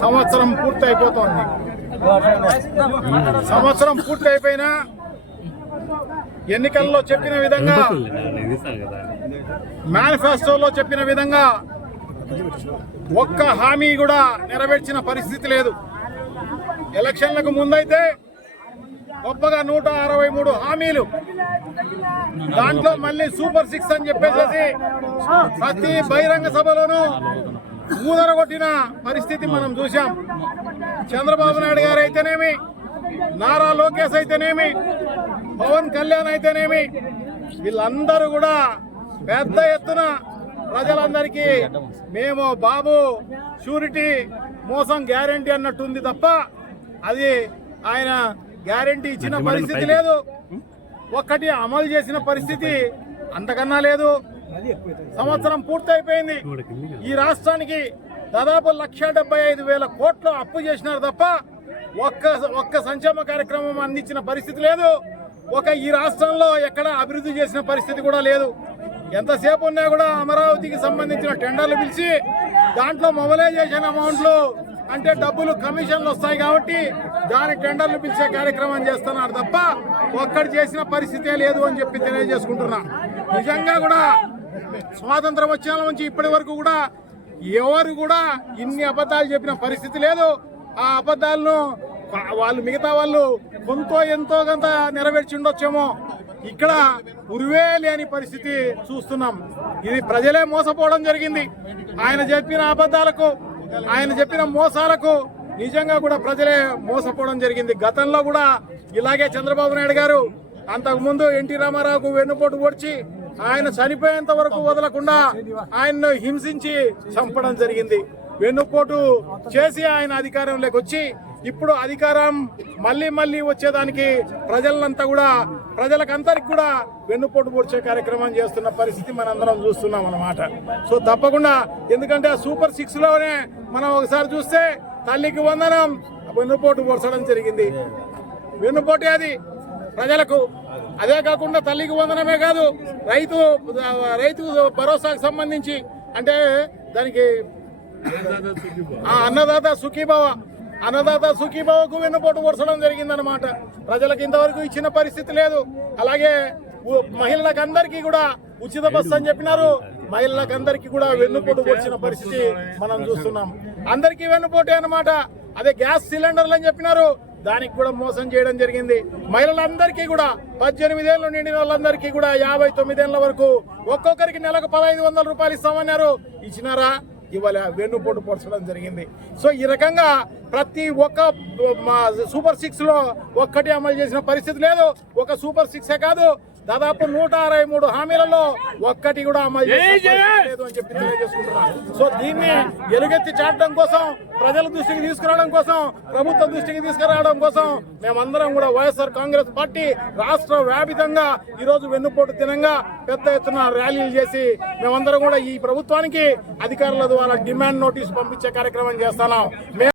సంవత్సరం పూర్తయిపోతోంది. సంవత్సరం పూర్తి అయిపోయినా ఎన్నికల్లో చెప్పిన విధంగా మేనిఫెస్టోలో చెప్పిన విధంగా ఒక్క హామీ కూడా నెరవేర్చిన పరిస్థితి లేదు. ఎలక్షన్లకు ముందైతే గొప్పగా నూట అరవై మూడు హామీలు. దాంట్లో మళ్ళీ సూపర్ సిక్స్ అని చెప్పేసి ప్రతి బహిరంగ సభలోనూ ఊదరగొట్టిన పరిస్థితి మనం చూశాం. చంద్రబాబు నాయుడు గారు అయితేనేమి నారా లోకేష్ అయితేనేమి పవన్ కళ్యాణ్ అయితేనేమి వీళ్ళందరూ కూడా పెద్ద ఎత్తున ప్రజలందరికీ మేము బాబు షూరిటీ మోసం గ్యారంటీ అన్నట్టుంది తప్ప అది ఆయన గ్యారంటీ ఇచ్చిన పరిస్థితి లేదు. ఒక్కటి అమలు చేసిన పరిస్థితి అంతకన్నా లేదు. సంవత్సరం పూర్తయిపోయింది. ఈ రాష్ట్రానికి దాదాపు లక్ష డెబ్బై ఐదు వేల కోట్లు అప్పు చేసినారు తప్ప ఒక్క ఒక్క సంక్షేమ కార్యక్రమం అందించిన పరిస్థితి లేదు. ఒక ఈ రాష్ట్రంలో ఎక్కడ అభివృద్ధి చేసిన పరిస్థితి కూడా లేదు. ఎంతసేపు ఉన్నా కూడా అమరావతికి సంబంధించిన టెండర్లు పిలిచి దాంట్లో మొబలైజేషన్ అమౌంట్లు అంటే డబ్బులు కమిషన్లు వస్తాయి కాబట్టి దాని టెండర్లు పిలిచే కార్యక్రమం చేస్తున్నారు తప్ప ఒక్కడు చేసిన పరిస్థితే లేదు అని చెప్పి తెలియజేసుకుంటున్నా. నిజంగా కూడా స్వాతంత్రం వచ్చిన నుంచి ఇప్పటి వరకు కూడా ఎవరు కూడా ఇన్ని అబద్ధాలు చెప్పిన పరిస్థితి లేదు. ఆ అబద్ధాలను వాళ్ళు మిగతా వాళ్ళు కొంత ఎంతో కొంత నెరవేర్చి ఉండొచ్చేమో ఇక్కడ ఉరివే లేని పరిస్థితి చూస్తున్నాం. ఇది ప్రజలే మోసపోవడం జరిగింది. ఆయన చెప్పిన అబద్ధాలకు ఆయన చెప్పిన మోసాలకు నిజంగా కూడా ప్రజలే మోసపోవడం జరిగింది. గతంలో కూడా ఇలాగే చంద్రబాబు నాయుడు గారు అంతకుముందు ఎన్టీ రామారావుకు వెన్నుపోటు పొడిచి ఆయన చనిపోయేంత వరకు వదలకుండా ఆయన్ను హింసించి చంపడం జరిగింది. వెన్నుపోటు చేసి ఆయన అధికారంలోకి వచ్చి ఇప్పుడు అధికారం మళ్ళీ మళ్ళీ వచ్చేదానికి ప్రజలంతా కూడా ప్రజలకందరికి కూడా వెన్నుపోటు పొడిచే కార్యక్రమం చేస్తున్న పరిస్థితి మనందరం చూస్తున్నాం అన్నమాట. సో తప్పకుండా ఎందుకంటే ఆ సూపర్ సిక్స్లోనే మనం ఒకసారి చూస్తే తల్లికి వందనం వెన్నుపోటు పొడచడం జరిగింది. వెన్నుపోటు అది ప్రజలకు. అదే కాకుండా తల్లికి వందనమే కాదు రైతు రైతు భరోసాకు సంబంధించి అంటే దానికి అన్నదాత సుఖీభావ అన్నదాత సుఖీభావకు వెన్నుపోటు పొరచడం జరిగిందనమాట ప్రజలకు ఇంతవరకు ఇచ్చిన పరిస్థితి లేదు. అలాగే మహిళలకు అందరికీ కూడా ఉచిత బస్సు అని చెప్పినారు. మహిళలకు అందరికీ కూడా వెన్నుపోటు పొడిచిన పరిస్థితి మనం చూస్తున్నాం. అందరికీ వెన్నుపోటే అన్నమాట. అదే గ్యాస్ సిలిండర్లు అని చెప్పినారు. దానికి కూడా మోసం చేయడం జరిగింది. మహిళలందరికీ కూడా పద్దెనిమిది ఏళ్ళు నిండిన వాళ్ళందరికీ కూడా యాభై తొమ్మిదేళ్ళ వరకు ఒక్కొక్కరికి నెలకు పదహైదు వందల రూపాయలు ఇస్తామన్నారు. ఇచ్చినారా? ఇవాళ వెన్నుపోటు పొడచడం జరిగింది. సో ఈ రకంగా ప్రతి ఒక్క మా సూపర్ సిక్స్లో ఒక్కటి అమలు చేసిన పరిస్థితి లేదు. ఒక సూపర్ సిక్సే కాదు దాదాపు నూట అరవై మూడు హామీలలో ఒక్కటి కూడా అమలు లేదు అని చెప్పి తెలియజేసుకుంటున్నాను. సో దీన్ని ఎలుగెత్తి చాటడం కోసం ప్రజల దృష్టికి తీసుకురావడం కోసం ప్రభుత్వ దృష్టికి తీసుకురావడం కోసం మేమందరం కూడా వైఎస్ఆర్ కాంగ్రెస్ పార్టీ రాష్ట్ర వ్యాపితంగా ఈ రోజు వెన్నుపోటు దినంగా పెద్ద ఎత్తున ర్యాలీలు చేసి మేమందరం కూడా ఈ ప్రభుత్వానికి అధికారుల ద్వారా డిమాండ్ నోటీస్ పంపించే కార్యక్రమం చేస్తున్నాం. మేము